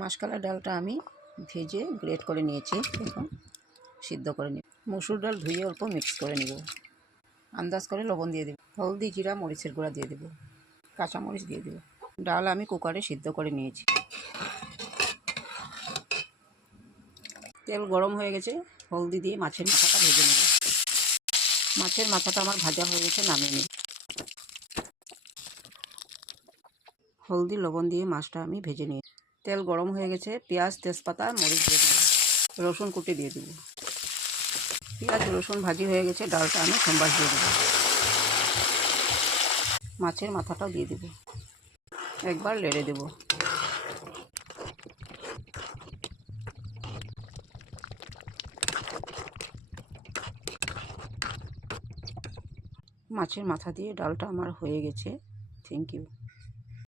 মাসকলাই ডালটা আমি ভেজে গ্রেট করে নিয়েছি, এখন সিদ্ধ করে নিব। মসুর ডাল ধুয়ে অল্প মিক্স করে নিব। আন্দাজ করে লবণ দিয়ে দেব, হলদি, জিরা, মরিচের গুঁড়া দিয়ে দেব, কাঁচামরিচ দিয়ে দেব। ডাল আমি কুকারে সিদ্ধ করে নিয়েছি। তেল গরম হয়ে গেছে, হলদি দিয়ে মাছের মাথাটা ভেজে নেব। মাছের মাথাটা আমার ভাজা হয়ে গেছে, নামিয়ে নিব। হলদি লবণ দিয়ে মাছটা আমি ভেজে নিই। তেল গরম হয়ে গেছে, পেঁয়াজ, তেজপাতা, মরিচ দিয়ে দেবো, রসুন কুটি দিয়ে দেবো। পেঁয়াজ রসুন ভাজি হয়ে গেছে, ডালটা আমি সম্বাস দিয়ে দেবো। মাছের মাথাটাও দিয়ে দেবো, একবার নেড়ে দেবো। মাছের মাথা দিয়ে ডালটা আমার হয়ে গেছে। Thank you.